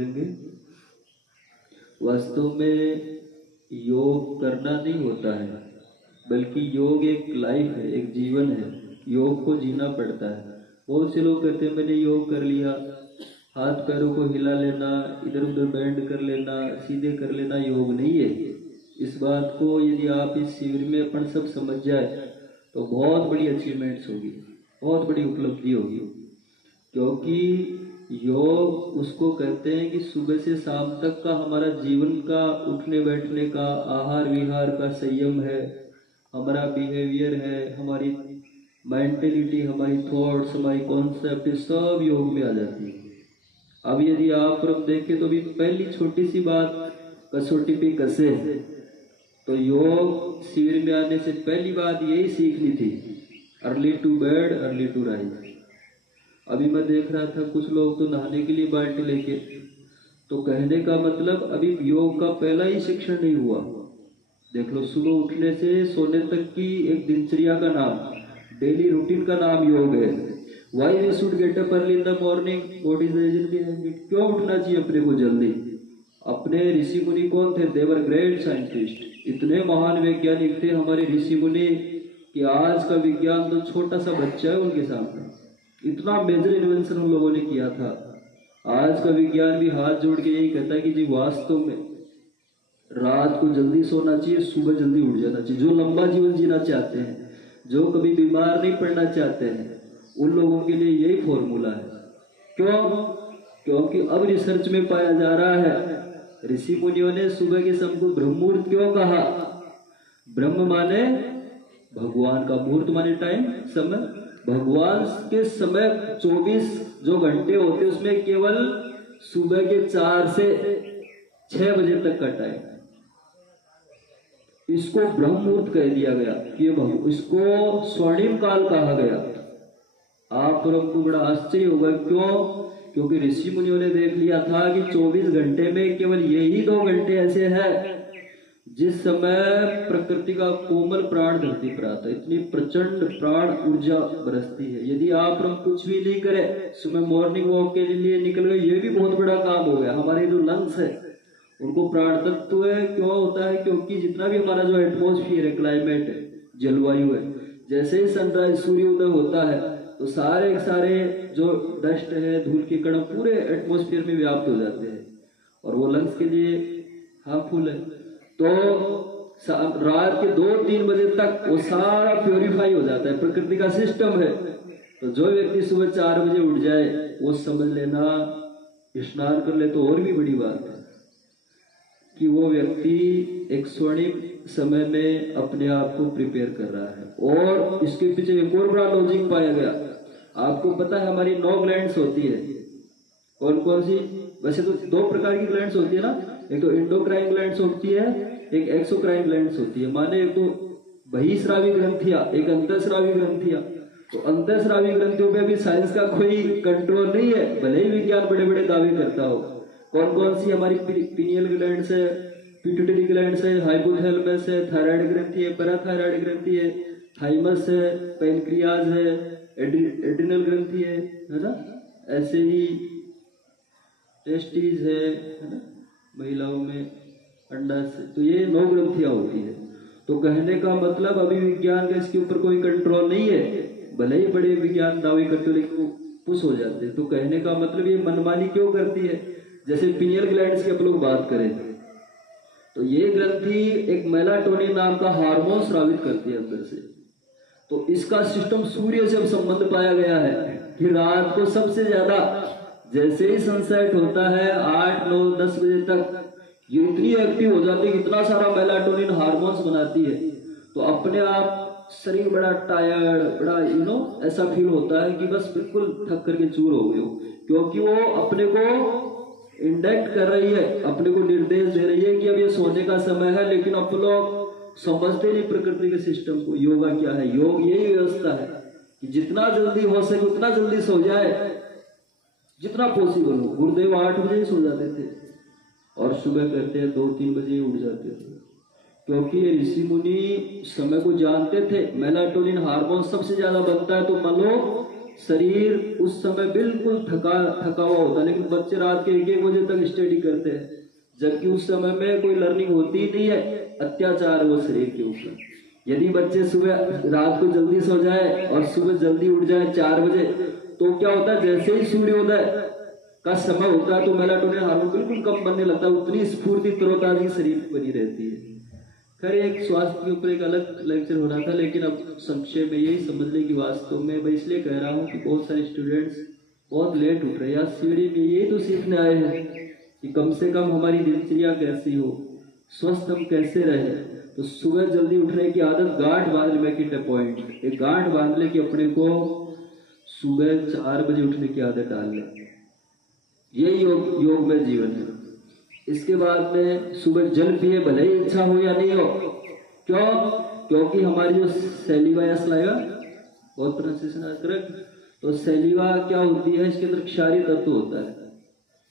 बोलेंगे। वास्तव में योग करना नहीं होता है, बल्कि योग एक लाइफ है, एक जीवन है। योग को जीना पड़ता है। बहुत से लोग कहते हैं मैंने योग कर लिया, हाथ पैरों को हिला लेना, इधर उधर बैंड कर लेना, सीधे कर लेना योग नहीं है। इस बात को यदि आप इस शिविर में अपन सब समझ जाए तो बहुत बड़ी अचीवमेंट्स होगी, बहुत बड़ी उपलब्धि होगी। क्योंकि योग उसको कहते हैं कि सुबह से शाम तक का हमारा जीवन का उठने बैठने का, आहार विहार का संयम है, हमारा बिहेवियर है, हमारी मेंटेलिटी, हमारी थॉट्स, हमारी कॉन्सेप्ट, सब योग में आ जाती है। अब यदि आप देखें तो भी पहली छोटी सी बात कसौटी पे कसे, तो योग शिविर में आने से पहली बात यही सीखनी थी, early to bed early to rise. अभी मैं देख रहा था कुछ लोग तो नहाने के लिए बाल्टी लेके, तो कहने का मतलब अभी योग का पहला ही शिक्षण नहीं हुआ। देख लो, सुबह उठने से सोने तक की एक दिनचर्या का नाम, डेली रूटीन का नाम योग है। Why we should get up early in the morning, what is the reason behind it? क्यों उठना चाहिए अपने को जल्दी? अपने ऋषि मुनि कौन थे? दे वर ग्रेट साइंटिस्ट। इतने महान वैज्ञानिक थे हमारे ऋषि मुनि कि आज का विज्ञान तो छोटा सा बच्चा है उनके सामने। इतना मेजर इन्वेंशन उन लोगों ने किया था। आज का विज्ञान भी हाथ जोड़ के यही कहता है कि जी वास्तव में रात को जल्दी सोना चाहिए, सुबह जल्दी उठ जाना चाहिए। जो लंबा जीवन जीना चाहते हैं, जो कभी बीमार नहीं पड़ना चाहते हैं, उन लोगों के लिए यही फॉर्मूला है। क्यों? क्योंकि अब रिसर्च में पाया जा रहा है, ऋषि मुनियों ने सुबह के समय को ब्रह्म मुहूर्त क्यों कहा? ब्रह्म माने भगवान का, मुहूर्त माने टाइम, समय। भगवान के समय 24 जो घंटे होते उसमें केवल सुबह के 4 से 6 बजे तक का टाइम, इसको ब्रह्म मुहूर्त कह दिया गया। ये इसको स्वर्णिम काल कहा गया। आप को बड़ा आश्चर्य होगा, क्यों? क्योंकि ऋषि मुनियों ने देख लिया था कि 24 घंटे में केवल यही 2 घंटे ऐसे हैं जिस समय प्रकृति का कोमल प्राण धरती पर आता है, इतनी प्रचंड प्राण ऊर्जा बरसती है। यदि आप कुछ भी नहीं करें, सुबह मॉर्निंग वॉक के लिए निकल गए, ये भी बहुत बड़ा काम हो गया। हमारे जो लंग्स है उनको प्राण तत्व है। क्यों होता है? क्योंकि जितना भी हमारा जो एटमॉस्फेयर है, क्लाइमेट है, जलवायु है, जैसे ही सनराइज सूर्योदय होता है तो सारे जो डस्ट है, धूल के कण पूरे एटमॉस्फेयर में व्याप्त हो जाते हैं और वो लंग्स के लिए हार्मफुल है। तो रात के 2-3 बजे तक वो सारा प्योरीफाई हो जाता है, प्रकृति का सिस्टम है। तो जो व्यक्ति सुबह 4 बजे उठ जाए वो समझ लेना, स्नान कर ले तो और भी बड़ी बात है कि वो व्यक्ति एक स्वर्णिम समय में अपने आप को प्रिपेयर कर रहा है। और इसके पीछे एक और बड़ा लॉजिक पाया गया। आपको पता है हमारी 9 ग्लैंड्स होती है। कौन कौन सी? वैसे तो 2 प्रकार की ग्लैंड्स होती है ना, एक तो एंडोक्राइन ग्लैंड्स होती है, एक एक्सोक्राइन ग्लैंड्स होती है। माने एक तो बहिस्रावी ग्रंथियां, एक अंतःस्रावी ग्रंथियां। तो अंतःस्रावी ग्रंथियों पे भी साइंस का कोई कंट्रोल नहीं है, भले ही विज्ञान बड़े बड़े दावे करता हो। कौन कौन सी? हमारी पिनियल ग्लैंड्स है, पिट्यूटरी ग्लैंड्स है, हाइपोथैलेमस है, थायराइड ग्रंथि है, पैराथायराइड ग्रंथि है, थाइमस है, पैनक्रियाज है, एड्रिनल ग्रंथि है ना। ऐसे ही टेस्टिस है ना, महिलाओं में अंडा से। तो ये 9 ग्रंथियां होती है। तो कहने का मतलब अभी विज्ञान का इसके ऊपर कोई कंट्रोल नहीं है, भले ही बड़े विज्ञान दावे करते हो लेकिन पुश हो जाते हैं। तो कहने का मतलब ये मनमानी क्यों करती है? जैसे पिनियल ग्लैंड्स की आप लोग बात करें तो ये ग्रंथि एक मेलाटोनिन नाम का हार्मोन स्रावित करती है अंदर से। तो इसका सिस्टम सूर्य से संबंध पाया गया है कि रात को सबसे ज्यादा जैसे ही सनसेट होता है 8, 9, 10 बजे तक ये इतनी एक्टिव हो जाती है, इतना सारा मेलाटोनिन हार्मोन्स बनाती है। तो अपने आप शरीर बड़ा टायर्ड, बड़ा ऐसा फील होता है कि बस बिल्कुल थक करके चूर हो गए हो, क्योंकि वो अपने को इंडेक्ट कर रही है, अपने को निर्देश दे रही है कि अब ये सोने का समय है। लेकिन अब लोग समझते नहीं प्रकृति के सिस्टम को। योगा क्या है? योग यही व्यवस्था है कि जितना जल्दी हो सके उतना जल्दी सो जाए, जितना पॉसिबल हो। गुरुदेव 8 बजे ही सो जाते थे और सुबह कहते हैं 2-3 बजे ही उठ जाते थे, क्योंकि ये ऋषि मुनि समय को जानते थे। मेलाटोनिन हार्मोन सबसे ज्यादा बनता है तो मान लो शरीर उस समय बिल्कुल थका हुआ होता है, लेकिन बच्चे रात के 1-1 बजे तक स्टडी करते हैं, जबकि उस समय में कोई लर्निंग होती ही नहीं है। अत्याचार वो शरीर के ऊपर। यदि बच्चे सुबह रात को जल्दी सो जाए और सुबह जल्दी उठ जाए 4 बजे, तो क्या होता है, जैसे ही सूर्योदय का समय होता है तो मेलाटोनिन हार्मोन बिल्कुल कम बनने लगता है, उतनी स्फूर्ति तरोताजा शरीर बनी रहती है। खैर एक स्वास्थ्य के ऊपर एक अलग लेक्चर हो रहा था, लेकिन अब संक्षेप में यही समझ लें कि वास्तव में मैं इसलिए कह रहा हूँ कि बहुत सारे स्टूडेंट्स बहुत लेट उठ रहे हैं। आज सीढ़ी में यही तो सीखने आए हैं कि कम से कम हमारी दिनचर्या कैसी हो, स्वस्थ हम कैसे रहे। तो सुबह जल्दी उठने की आदत गांठ बांध ले, मेक इट अ पॉइंट, एक गांठ बांध ले कि अपने को सुबह 4 बजे उठने की आदत डाल ले। ये योग में जीवन है। इसके बाद में सुबह जल पिए, भले ही इच्छा हो या नहीं हो। क्यों? क्योंकि हमारी जो सैलिवा या स्लाइवा, बहुत प्रोनाउंसिएशन करेक्ट, तो सैलिवा क्या होती है, इसके अंदर क्षारीय तत्व होता है।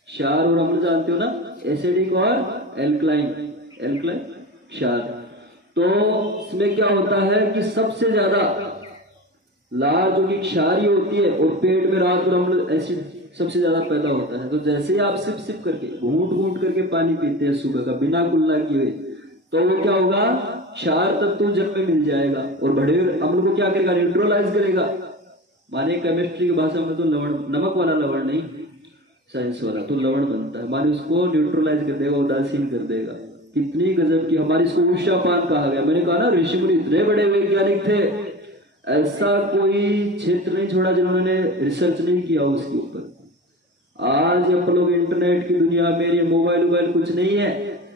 क्षार और अम्ल जानते हो ना, एसिडिक और एल्कलाइन क्षार। तो इसमें क्या होता है कि सबसे ज्यादा लार जो कि क्षारीय होती है और पेट में रात और अम्ल एसिड सबसे ज्यादा पैदा होता है। तो जैसे ही आप सिप सिप करके घूंट घूंट करके पानी पीते हैं सुबह का बिना कुल्ला किए, तो वो क्या होगा, क्षार तत्व जल में मिल जाएगा और बढ़े अम्ल को क्या करेगा, न्यूट्रलाइज करेगा। माने केमिस्ट्री की भाषा में तो लवण, नमक वाला लवण नहीं, साइंस वाला तो लवण बनता है, माने उसको न्यूट्रलाइज कर देगा, उदासीन कर देगा। कितनी गजब की, हमारी इसको ऊषापान कहा गया। मैंने कहा ना, ऋषि मुनि इतने बड़े वैज्ञानिक थे, ऐसा कोई क्षेत्र नहीं छोड़ा जिन्होंने रिसर्च नहीं किया उसके ऊपर। आज अपन लोग इंटरनेट की दुनिया में, ये मोबाइल कुछ नहीं है,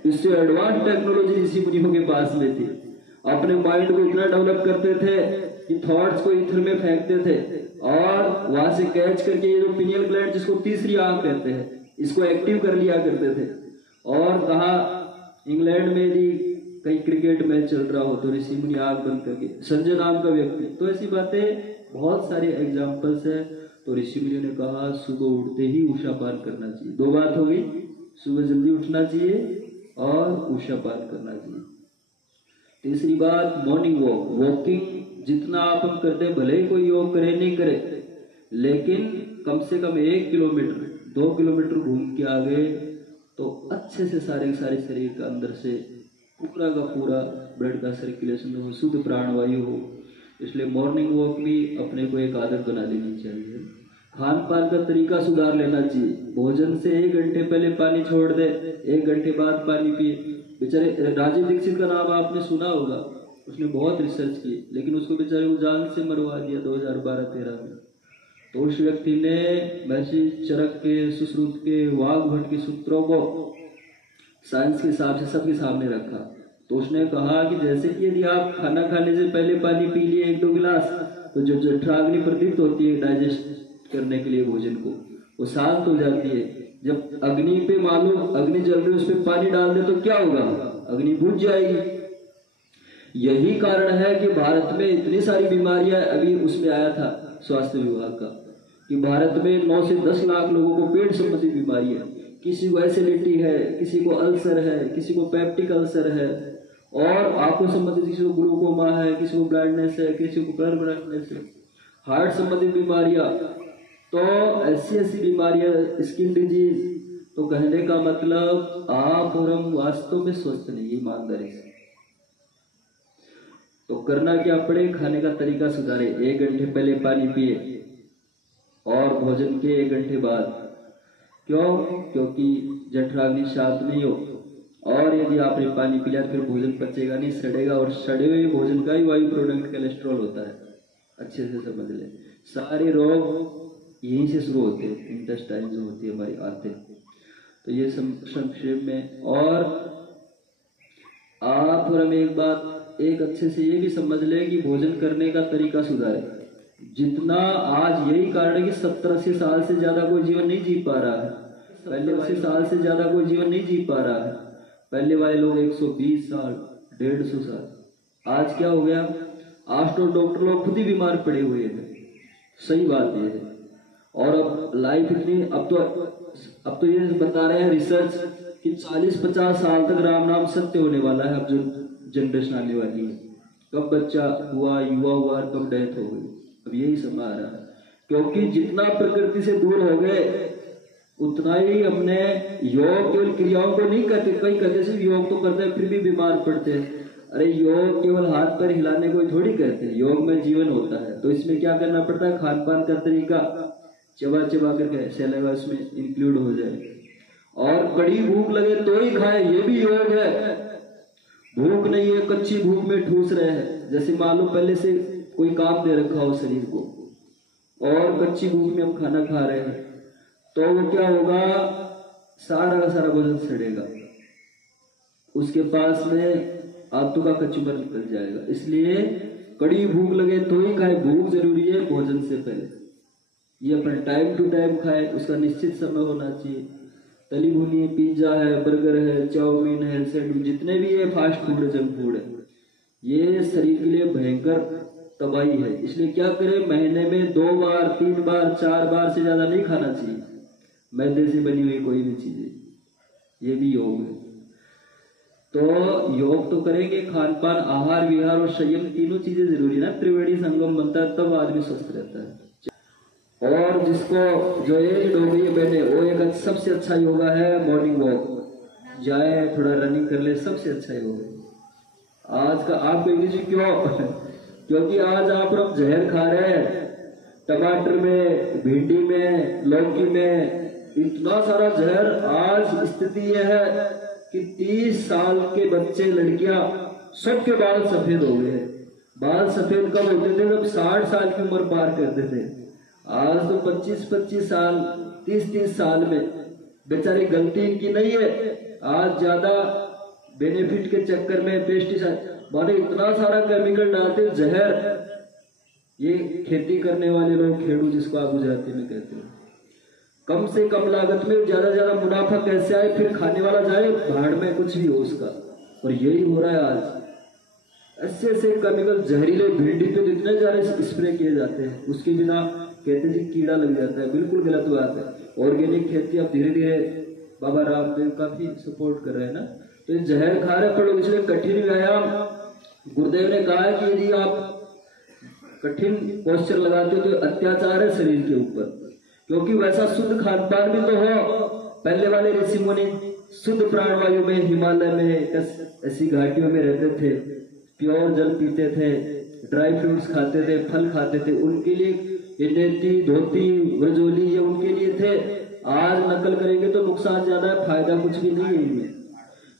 इससे एडवांस टेक्नोलॉजी ऋषि मुनियों के पास में थी। अपने माइंड को इतना डेवलप करते थे कि थॉट्स को ईथर में फेंकते थे और वहां से कैच करके ये जो पिनियल ग्लैंड जिसको तीसरी आंख कहते हैं, इसको एक्टिव कर लिया करते थे। और कहा इंग्लैंड में यदि कहीं क्रिकेट मैच चल रहा हो तो ऋषि मुनि आंख बंद करके, संजय नाम का व्यक्ति, तो ऐसी बातें बहुत सारे एग्जाम्पल्स है। तो ऋषि मुनियों ने कहा सुबह उठते ही ऊषापान करना चाहिए। 2 बात हो गई, सुबह जल्दी उठना चाहिए और ऊषापान करना चाहिए। तीसरी बात मॉर्निंग वॉक, वॉकिंग जितना आप हम करते हैं, भले ही कोई योग करे नहीं करे, लेकिन कम से कम 1 किलोमीटर 2 किलोमीटर घूम के आ गए तो अच्छे से सारे शरीर का अंदर से पूरा का पूरा ब्लड का सर्कुलेशन हो, शुद्ध प्राणवायु हो। इसलिए मॉर्निंग वॉक भी अपने को एक आदत बना लेनी चाहिए। खान पान का तरीका सुधार लेना चाहिए। भोजन से 1 घंटे पहले पानी छोड़ दे, 1 घंटे बाद पानी पिए। बेचारे राजीव दीक्षित का नाम आपने सुना होगा, उसने बहुत रिसर्च की, लेकिन उसको बेचारे को जान से मरवा दिया 2012-13 में। तो उस व्यक्ति ने महर्षि चरक के, सुश्रुत के, वाघभट के सूत्रों को साइंस के हिसाब से सबके सामने रखा। तो उसने कहा कि जैसे कि यदि आप खाना खाने से पहले पानी पी लिए 1-2 गिलास, तो जो जठराग्नि प्रदीप्त होती है डाइजेस्ट करने के लिए भोजन को, वो शांत हो जाती है। जब अग्नि पे मालूम अग्नि जल रही है, उस पर पानी डाल दे तो क्या होगा, अग्नि बुझ जाएगी। यही कारण है कि भारत में इतनी सारी बीमारियां, अभी उसमें आया था स्वास्थ्य विभाग का कि भारत में 9 से 10 लाख लोगों को पेट संबंधी बीमारी है। किसी को एसिडिटी है, किसी को अल्सर है, किसी को पेप्टिक अल्सर है, और आंखों संबंधित किसी को ग्लूकोमा है, किसी को ब्लाइंडनेस है, किसी को कलर ब्लाइंडनेस है, हार्ट संबंधित बीमारियां। तो ऐसी बीमारियां, स्किन डिजीज। तो कहने का मतलब आप और हम वास्तव में स्वस्थ नहीं, ईमानदारी से। तो करना क्या पड़े, खाने का तरीका सुधारे। 1 घंटे पहले पानी पिए और भोजन के 1 घंटे बाद। क्यों? क्योंकि जठराग्नि शांत नहीं हो, और यदि आपने पानी पी लिया फिर भोजन पचेगा नहीं, सड़ेगा, और सड़े हुए भोजन का ही वायु प्रोडक्ट कोलेस्ट्रॉल होता है। अच्छे से समझ ले, सारे रोग यहीं से शुरू होते हैं, इंटेस्टाइन जो होती है हमारी आते। तो ये संक्षेप में। और आप और हम एक बात एक अच्छे से ये भी समझ ले कि भोजन करने का तरीका सुधारे। जितना आज यही कारण है कि 70-80 साल से ज्यादा कोई जीवन नहीं जी पा रहा है। पहले 80 साल से ज्यादा कोई जीवन नहीं जी पा रहा है। पहले वाले लोग 120 साल, 150 साल। आज क्या हो गया, आज तो डॉक्टर लोग खुद ही बीमार पड़े हुए हैं। सही बात ये है। और अब लाइफ इतनी, अब तो ये बता रहे हैं रिसर्च कि 40-50 साल तक राम नाम सत्य होने वाला है। अब जो जनरेशन आने वाली है, कब बच्चा हुआ, युवा हुआ, कब डेथ हो गई, अब यही समय आ रहा है। क्योंकि जितना प्रकृति से दूर हो गए उतना ही हमने योग केवल क्रियाओं को नहीं करते, कई कहते सिर्फ योग तो करते हैं फिर भी बीमार पड़ते हैं। अरे योग केवल हाथ पैर हिलाने को थोड़ी करते हैं, योग में जीवन होता है। तो इसमें क्या करना पड़ता है, खान पान का तरीका चबा चबा करके सैलेबा उसमें इंक्लूड हो जाए। और कड़ी भूख लगे तो ही खाए, ये भी योग है। भूख नहीं है, कच्ची भूख में ठूस रहे हैं, जैसे मालूम पहले से कोई काम दे रखा हो शरीर को और कच्ची भूख में हम खाना खा रहे हैं, तो वो क्या होगा, सारा का सारा वजन सड़ेगा, उसके पास में आंतों का कचूमर निकल जाएगा। इसलिए कड़ी भूख लगे तो ही खाए, भूख जरूरी है भोजन से पहले। ये अपना टाइम टू टाइम खाए, उसका निश्चित समय होना चाहिए। तली भुनी पिज्जा है, बर्गर है, चाउमीन है, सैंडविच, जितने भी ये फास्ट फूड है, जंक फूड है, ये शरीर के लिए भयंकर तबाही है। इसलिए क्या करें, महीने में 2 बार 3 बार 4 बार से ज्यादा नहीं खाना चाहिए मैदे से बनी हुई कोई भी चीजें, ये भी योग है। तो योग तो करेंगे, खान पान, आहार विहार और संयम तीनों चीजें जरूरी है ना, त्रिवेणी संगम बनता है तब आदमी स्वस्थ रहता है। और जिसको जो एज हो गई बहने, वो एक सबसे अच्छा योगा है मॉर्निंग वॉक, जाए थोड़ा रनिंग कर ले, सबसे अच्छा योग है। आज का आपको इंग्लिश क्यों क्योंकि आज आप लोग जहर खा रहे हैं, टमाटर में, भिंडी में, लौकी में, इतना सारा जहर। आज स्थिति यह है कि 30 साल के बच्चे, लड़कियां, सबके बाल सफेद हो गए। बाल सफेद कब होते थे, जब 60 साल की उम्र पार करते थे। आज तो 25-25 साल, 30-30 साल में, बेचारी गलती इनकी नहीं है। आज ज्यादा बेनिफिट के चक्कर में पेस्टिसाइड माने इतना सारा केमिकल डालते, जहर। ये खेती करने वाले लोग, खेडू जिसको आप गुजराती में कहते हैं, कम से कम लागत में ज्यादा मुनाफा कैसे आए, फिर खाने वाला जाए भाड़ में कुछ भी हो उसका। और यही हो रहा है आज, ऐसे ऐसे केमिकल जहरीले, भिंडी पे इतने ज्यादा स्प्रे किए जाते हैं, उसके बिना कहते जी कीड़ा लग जाता है। बिल्कुल गलत बात है। ऑर्गेनिक खेती अब धीरे धीरे बाबा रामदेव काफी सपोर्ट कर रहे हैं ना, तो जहर खा रहे पर लोग। इसलिए कठिन व्यायाम, गुरुदेव ने कहा है कि यदि आप कठिन पोस्चर लगाते हो तो अत्याचार है शरीर के ऊपर, क्योंकि वैसा शुद्ध खान पान भी तो हो। पहले वाले ऋषि मुनि शुद्ध प्राणवायु में, हिमालय में, ऐसी घाटियों में रहते थे, प्योर जल पीते थे, ड्राई फ्रूट्स खाते थे, फल खाते थे। उनके लिए ये नेती, धोती, व्रजोली ये उनके लिए थे। आज नकल करेंगे तो नुकसान ज्यादा है, फायदा कुछ भी नहीं है इनमें।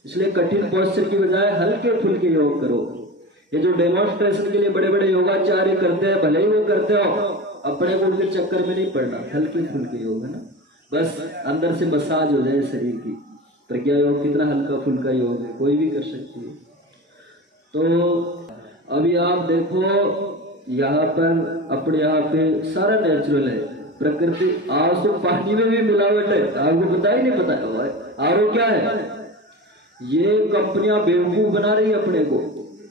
इसलिए कठिन पोस्चर की बजाय हल्के फुल्के योग करो। ये जो डेमोन्स्ट्रेशन के लिए बड़े बड़े योगाचार्य करते हैं, भले ही वो करते हो, अपने को उनके चक्कर में नहीं पड़ना। हल्के फुल्के योग है ना, बस अंदर से मसाज हो जाए शरीर की। प्रज्ञा योग कितना हल्का फुल्का योग है, कोई भी कर सकती है। तो अभी आप देखो यहाँ पर, अपने यहाँ पे सारा नेचुरल है, प्रकृति। आज तो पानी में भी मिलावट है, आपको पता ही नहीं पता है। आरो क्या है, ये कंपनियां बेवकूफ बना रही है अपने को।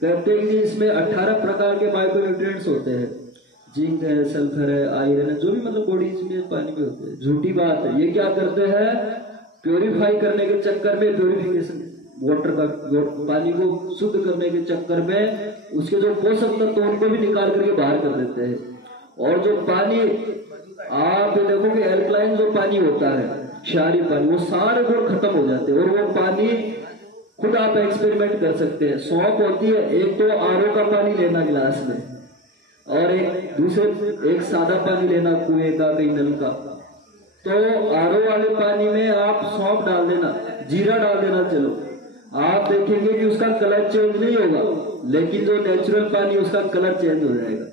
कहते हैं कि इसमें 18 प्रकार के माइक्रोन्यूट्रिएंट्स होते हैं, जिंक है, सल्फर है, आयरन है, जो भी मतलब बॉडी में पानी में होते हैं। झूठी बात है। ये क्या करते हैं, प्योरीफाई करने के चक्कर में, प्योरिफिकेशन वाटर का, पानी को शुद्ध करने के चक्कर में उसके जो पोषक तत्व उनको भी निकाल करके बाहर कर देते हैं। और जो पानी आप देखोगे, एल्कलाइन जो पानी होता है, क्षारीय पानी, वो सारे गुण खत्म हो जाते हैं। और वो पानी खुद आप एक्सपेरिमेंट कर सकते हैं। सौंप होती है, एक तो आरओ का पानी लेना गिलास में, और एक सादा पानी लेना कुएं का, कहीं नल का। तो आरओ वाले पानी में आप सौंप डाल देना, जीरा डाल देना, चलो आप देखेंगे कि उसका कलर चेंज नहीं होगा, लेकिन जो नेचुरल पानी उसका कलर चेंज हो जाएगा।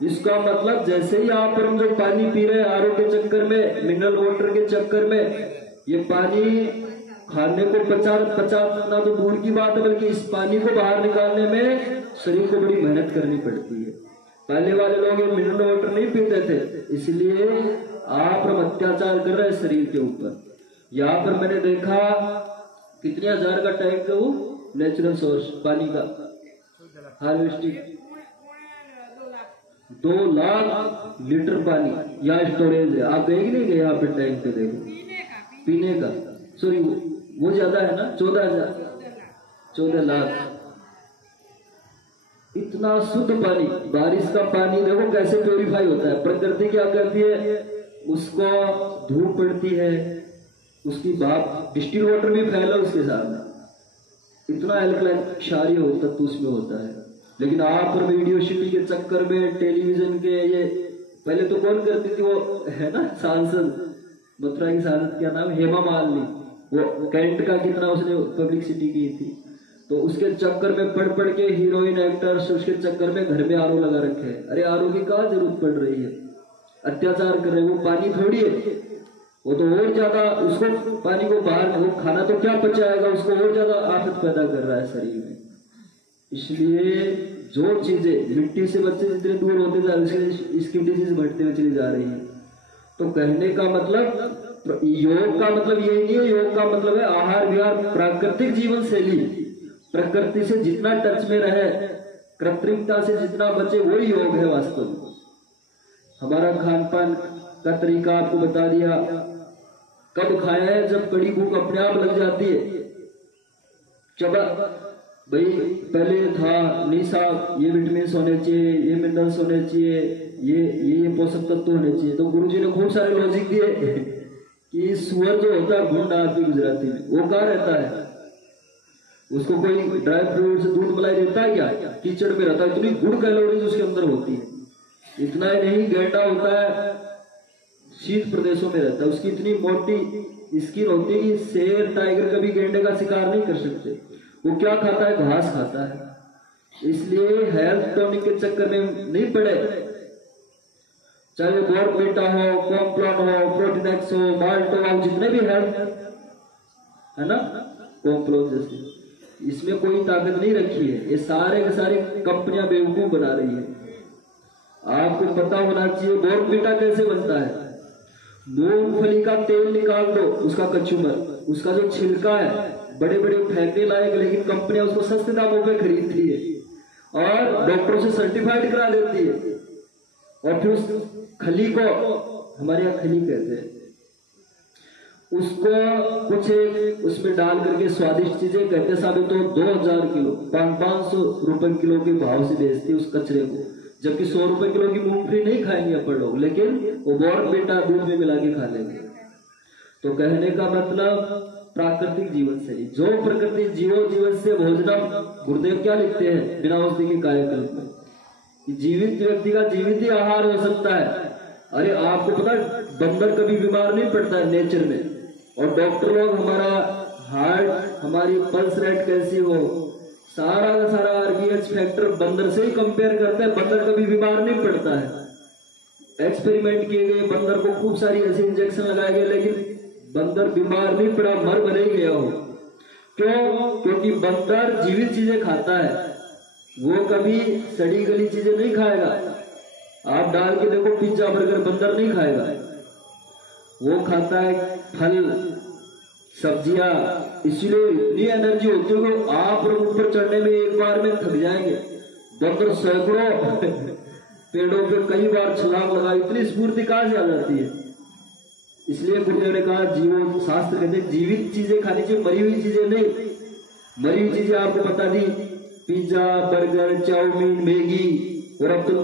इसका मतलब जैसे ही आप हम जो पानी पी रहे हैं आरओ के चक्कर में, मिनरल वाटर के चक्कर में, ये पानी खाने को पचाना तो दूर की बात है, बल्कि इस पानी को बाहर निकालने में शरीर को बड़ी मेहनत करनी पड़ती है। पहले वाले लोग ये मिनरल वाटर नहीं पीते थे, इसलिए आप हम अत्याचार कर रहे हैं शरीर के ऊपर। यहाँ पर मैंने देखा कितने हजार का टैंक है वो नेचुरल सोर्स पानी का, हार्वेस्टिंग 2 लाख लीटर पानी यहाँ स्टोरेज है। आप गए कि नहीं गए यहाँ पे टैंक पे, देखो पीने का, सॉरी वो ज्यादा है ना, 14 लाख। इतना शुद्ध पानी, बारिश का पानी देखो कैसे प्योरीफाई होता है। प्रकृति क्या करती है, उसको धूप पड़ती है, उसकी भाप डिस्टिल वाटर भी फैला उसके साथ, इतना एल्कलाइन क्षारीय तत्व उसमें होता है। लेकिन आप वीडियो शूटिंग के चक्कर में टेलीविजन के ये, पहले तो कौन करती थी वो है ना सांसद, मथुरा की सांसद क्या नाम, हेमा मालिनी, वो कैंट का कितना उसने पब्लिसिटी की थी। तो उसके चक्कर में पढ़ के हीरोइन एक्टर्स उसके चक्कर में घर में आरओ लगा रखे हैं। अरे आरओ की क्या जरूरत पड़ रही है, अत्याचार कर रहे हैं, वो पानी थोड़ी है, वो तो और ज्यादा उसको पानी को बाहर, वो खाना तो क्या पचाएगा, उसको और ज्यादा आफत पैदा कर रहा है शरीर में। इसलिए जो चीजें मिट्टी से बच्चे जितने दूर होते जा रहे हैं, इसकी डिजीज बढ़ते हुए चली जा रही है। तो कहने का मतलब योग का मतलब यही नहीं है, योग का मतलब है आहार विहार, प्राकृतिक जीवन शैली, प्रकृति से जितना टच में रहे, कृत्रिमता से जितना बचे, वही योग है वास्तव में। हमारा खान पान का तरीका आपको बता दिया, कब खाया है, जब कड़ी भूख अपने आप लग जाती है। चबा भाई पहले था नहीं साहब, ये विटामिन होने चाहिए, ये मिनरल्स होने चाहिए, ये पोषक तत्व होने चाहिए। तो गुरुजी ने खूब सारे लॉजिक दिए कि सुअर जो होता है भूंड आदमी गुजराती में, वो कहाँ रहता है, उसको कोई ड्राई फ्रूट से दूध मलाई देता है क्या, कीचड़ में रहता है, इतनी गुड़ कैलोरीज उसके अंदर होती है। इतना ही नहीं, गैंडा होता है शीत प्रदेशों में रहता है, उसकी इतनी मोटी स्किन होती है कि शेर टाइगर कभी गैंडे का शिकार नहीं कर सकते। वो क्या खाता है, घास खाता है। इसलिए हेल्थ टॉनिक के चक्कर में नहीं पड़े, चाहे बॉर्नविटा हो, कॉम्प्लान हो, प्रोटीन एक्स हो, माल्टो हो, जितने भी हेल्थ है ना, कॉम्प्लोन जैसे, इसमें कोई ताकत नहीं रखी है। ये सारे के सारे कंपनियां बेवकूफ बना रही है। आपको पता होना चाहिए बॉर्नविटा कैसे बनता है। मूंगफली का तेल निकाल दो, उसका कचूमर, उसका जो छिलका है बड़े बड़े फेंकने लायक, लेकिन कंपनियां उसको सस्ते दामों पे खरीदती है और डॉक्टरों से सर्टिफाइड करा देती है। और फिर उस खली को, हमारे यहाँ खली कहते हैं, उसको कुछ उसमें डाल करके स्वादिष्ट चीजें कहते साबित तो 2000 किलो 500 रुपए किलो के भाव से बेचती उस कचरे को, जबकि 100 रुपए किलो की मूंगफली नहीं खाएंगे अपन लोग, लेकिन वो बॉर्नविटा दूध में मिला के खा लेंगे। तो कहने का मतलब प्राकृतिक जीवन शैली, जो प्रकृति जीवन से भोजनम, गुरुदेव क्या लिखते हैं बिना औषधि के कायाकल्प में, कि जीवित व्यक्ति का जीवित ही आहार हो सकता है। अरे आपको पता है बंदर कभी बीमार नहीं पड़ता है नेचर में, और डॉक्टर लोग हमारा हार्ट, हमारी पल्स रेट कैसी हो, सारा का सारा आरबीएच फैक्टर बंदर से ही कंपेयर करते हैं, बंदर कभी बीमार नहीं पड़ता है। एक्सपेरिमेंट किए गए, बंदर को खूब सारी ऐसे इंजेक्शन लगाए गए, लेकिन बंदर बीमार नहीं पड़ा, मर भले गया हो। क्यों? क्योंकि बंदर जीवित चीजें खाता है, वो कभी सड़ी गली चीजें नहीं खाएगा। आप डाल के देखो पिज्जा बर्गर, बंदर नहीं खाएगा, वो खाता है फल सब्जियां। इसलिए इतनी एनर्जी होती है कि आप ऊपर चढ़ने में एक बार में थक जाएंगे। बंदर सैकड़ों पेड़ों पे कई बार छलांग लगा, इतनी स्फूर्ति कहां से आ जाती है। इसलिए गुरुदेव ने कहा, जीवन शास्त्र कहते जीवित चीजें खानी चाहिए, मरी हुई चीजें नहीं। मरी हुई चीजें आपको बता दी, पिज्जा बर्गर चाउमीन मैगी, और अब तो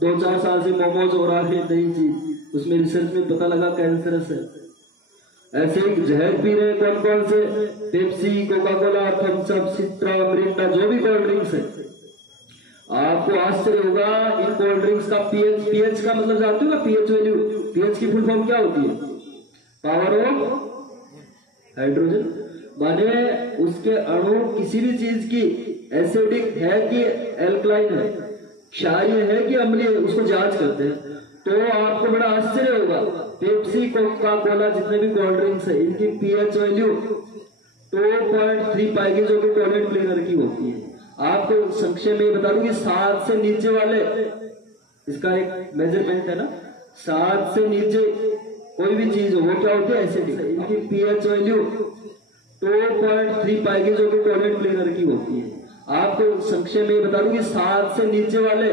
2-4 साल से मोमोज हो रहा है नई चीज, उसमें रिसर्च में पता लगा कैंसरस है। ऐसे ही जहर पी रहे कौन कौन से, Pepsi, Coca Cola, Thums Up, Citra, Mirinda, जो भी कोल्ड ड्रिंक्स है। आपको आश्चर्य होगा इन कोल्ड ड्रिंक्स का पीएच का मतलब जानते हो ना, पीएच वैल्यू, पीएच की फुल फॉर्म क्या होती है, पावर ऑफ हाइड्रोजन। माने उसके अणु किसी भी चीज की एसिडिक है कि एल्कलाइन है, क्षारीय है कि अम्लीय है, उसको जांच करते हैं। तो आपको बड़ा आश्चर्य होगा, पेप्सी, कोका कोला, जितने भी कोल्ड ड्रिंक्स है, इनकी पीएच वैल्यू 2.3 पाएगी, जो कि टॉयलेट क्लीनर की होती है। आपको संक्षेप में बता दूं कि 7 से नीचे वाले, इसका एक मेजरमेंट है ना, 7 से नीचे कोई भी चीज हो वो क्या होती है, एसिडिक। इनकी पीएच वैल्यू 2.3 पाएगी, जो कि टॉयलेट क्लीनर की होती है। आपको संक्षेप में बता दूं कि 7 से नीचे वाले,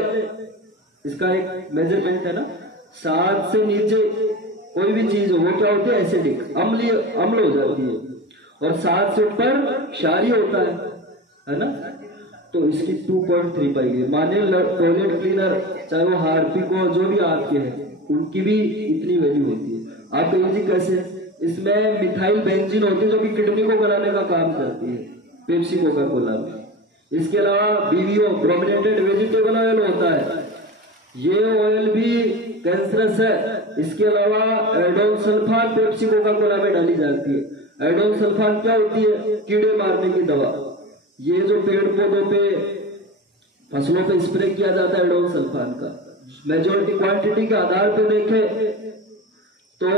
इसका एक मेजरमेंट है ना, 7 से नीचे कोई भी चीज हो वो क्या होती है, एसिडिक, अम्ल हो जाती है, और 7 से ऊपर क्षारीय होता है ना। तो इसकी 2.3 पाई गई। माने टॉयलेट क्लीनर चाहे वो हार्पिक हो, जो भी आपके हैं, उनकी भी इतनी वैल्यू होती है। आप कहिए जी कैसे? इसमें मिथाइल बेंजीन होती है जो कि किडनी को बनाने का काम करती है, पेप्सी कोका कोला में। इसके अलावा बीवीओ ब्रोमिनेटेड वेजिटेबल ऑयल होता है, ये ऑयल भी कैंसरस है। इसके अलावा एडोन सल्फान पेप्सी कोका कोला में डाली जाती है। एडोन सल्फान क्या होती है? कीड़े मारने की दवा। ये जो पेड़ पौधों पे, फसलों पे स्प्रे किया जाता है एडोन सल्फान का, मेजोरिटी क्वांटिटी के आधार पर देखें तो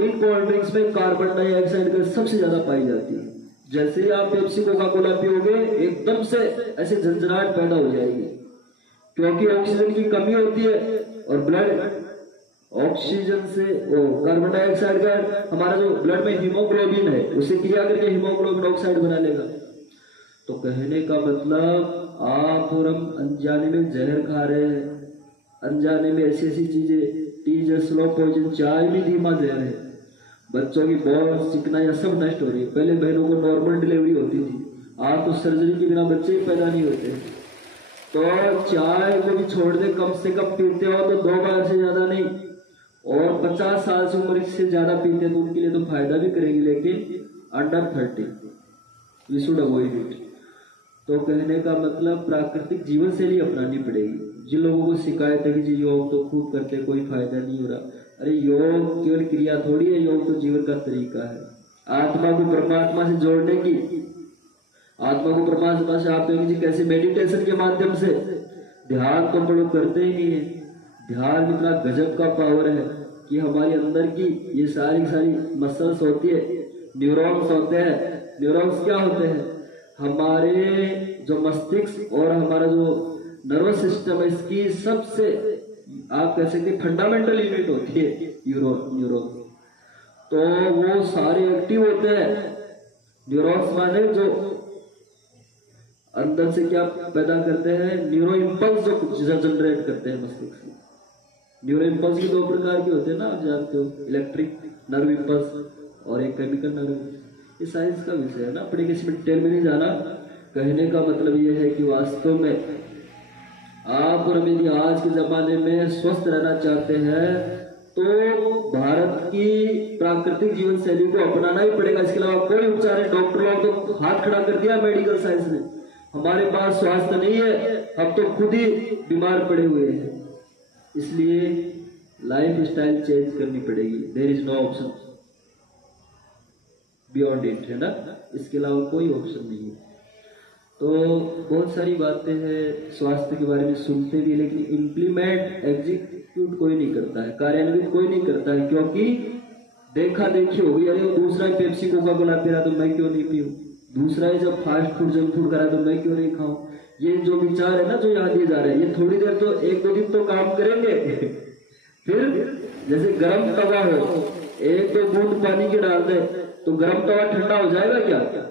इन कोल्ड ड्रिंक्स में कार्बन डाइऑक्साइड का सबसे ज्यादा पाई जाती है। जैसे ही आप पेप्सी कोका कोला पियोगे एकदम से ऐसे झंझनाहट पैदा हो जाएगी, क्योंकि ऑक्सीजन की कमी होती है और ब्लड ऑक्सीजन से कार्बन डाइऑक्साइड का, हमारा जो ब्लड में हीमोग्लोबिन है उसे क्रिया करके हीमोग्लोबिन ऑक्साइड बना लेगा। तो कहने का मतलब आप और हम अनजाने में जहर खा रहे हैं, अनजाने में ऐसी ऐसी चीजें, टी स्लो पॉइजन, चाय भी धीमा जहर है। बच्चों की बहुत चिकनाई सब नष्ट हो रही है। पहले बहनों को नॉर्मल डिलीवरी होती थी, आज तो सर्जरी के बिना बच्चे ही पैदा नहीं होते। तो चाय को भी छोड़ दे, कम से कम पीते हो तो 2 बार से ज्यादा नहीं, और 50 साल से उम्र से ज्यादा पीते तो उनके लिए तो फायदा भी करेगी, लेकिन under 30 we should avoid it. तो कहने का मतलब प्राकृतिक जीवन शैली अपनानी पड़ेगी। जिन लोगों को शिकायत है कि जी योग तो खूब करते कोई फायदा नहीं हो रहा, अरे योग केवल क्रिया थोड़ी है, योग तो जीवन का तरीका है। आत्मा को परमात्मा से जोड़ने की, आत्मा को परमात्मा से आप कहेंगे जी कैसे? मेडिटेशन के माध्यम से। ध्यान तो हम लोग करते ही नहीं है। ध्यान इतना गजब का पावर है कि हमारे अंदर की ये सारी मसल्स होती है, न्यूरॉन्स होते हैं। न्यूरॉन्स क्या होते हैं? हमारे जो मस्तिष्क और हमारा जो नर्वस सिस्टम है, इसकी सबसे आप कह सकते फंडामेंटल यूनिट होती है न्यूरॉन। तो वो सारे एक्टिव होते हैं। न्यूरॉन्स माने जो अंदर से क्या पैदा करते हैं? न्यूरो इम्पल्स जो जनरेट करते हैं मस्तिष्क में। न्यूरो इम्पल्स भी 2 प्रकार के होते हैं ना, आप जानते हो, इलेक्ट्रिक नर्व इम्पल्स और एक केमिकल नर्व। ये साइंस का विषय है ना, अपने किसी में डिटेल में नहीं जाना। कहने का मतलब ये है कि वास्तव में आप और हम यदि आज के जमाने में स्वस्थ रहना चाहते हैं तो भारत की प्राकृतिक जीवन शैली को अपनाना ही पड़ेगा। इसके अलावा कोई उपचार है। डॉक्टर लोग तो हाथ खड़ा कर दिया मेडिकल साइंस ने, हमारे पास स्वास्थ्य नहीं है, हम तो खुद ही बीमार पड़े हुए हैं। इसलिए लाइफ स्टाइल चेंज करनी पड़ेगी। There is no option beyond it, है ना, इसके अलावा कोई ऑप्शन नहीं है। तो बहुत सारी बातें हैं स्वास्थ्य के बारे में सुनते भी, लेकिन इम्प्लीमेंट एग्जीक्यूट कोई नहीं करता है, कार्यान्वित कोई नहीं करता है, क्योंकि देखा देखी हो गई। अरे वो दूसरा ही पेप्सी कोका कोला पी रहा तो मैं क्यों नहीं पीऊं, दूसरा ही जब फास्ट फूड जंक फूड करा तो मैं क्यों नहीं खाऊं। ये जो विचार है ना जो यहाँ दिए जा रहे हैं, ये थोड़ी देर तो 1-2 दिन तो काम करेंगे फिर जैसे गर्म तवा हो, 1-2 बूंद पानी की डाल दे तो गर्म तवा ठंडा हो जाएगा क्या?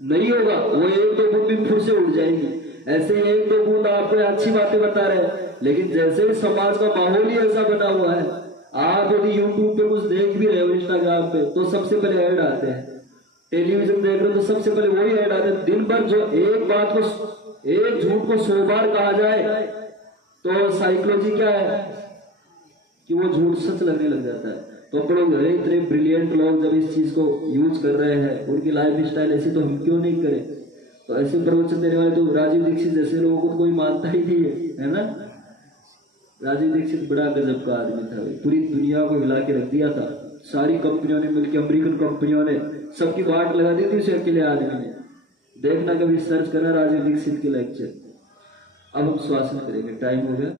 नहीं होगा, वो 1-2 बूंद भी फिर से उड़ जाएगी। ऐसे 1-2 बूंद आपको अच्छी बातें बता रहे हैं, लेकिन जैसे समाज का माहौल ही ऐसा बना हुआ है, आप यदि यूट्यूब पे कुछ देख भी रहे हो, इंस्टाग्राम पे, तो सबसे पहले ऐड आते हैं। टेलीविजन देख रहे हो तो सबसे पहले वही ऐड आते हैं। दिन भर जो एक बात को, एक झूठ को 100 बार कहा जाए तो साइकोलॉजी क्या है कि वो झूठ सच लगने लग जाता है। तो हम लोग इतने ब्रिलियंट लोग जब इस चीज को यूज कर रहे हैं, उनकी लाइफ स्टाइल ऐसी, तो हम क्यों नहीं करें। तो ऐसे प्रवचन देने वाले तो राजीव दीक्षित जैसे लोगों को कोई मानता ही नहीं है ना। राजीव दीक्षित बड़ा गजब का आदमी था, पूरी दुनिया को हिला के रख दिया था। सारी कंपनियों ने मिलकर, अमेरिकन कंपनियों ने सबकी वाट लगा दी थी उसे अकेले आदमी ने। देखना, कभी सर्च करना राजीव दीक्षित के लेक्चर। अब हम श्वासन करेंगे, टाइम हो गया।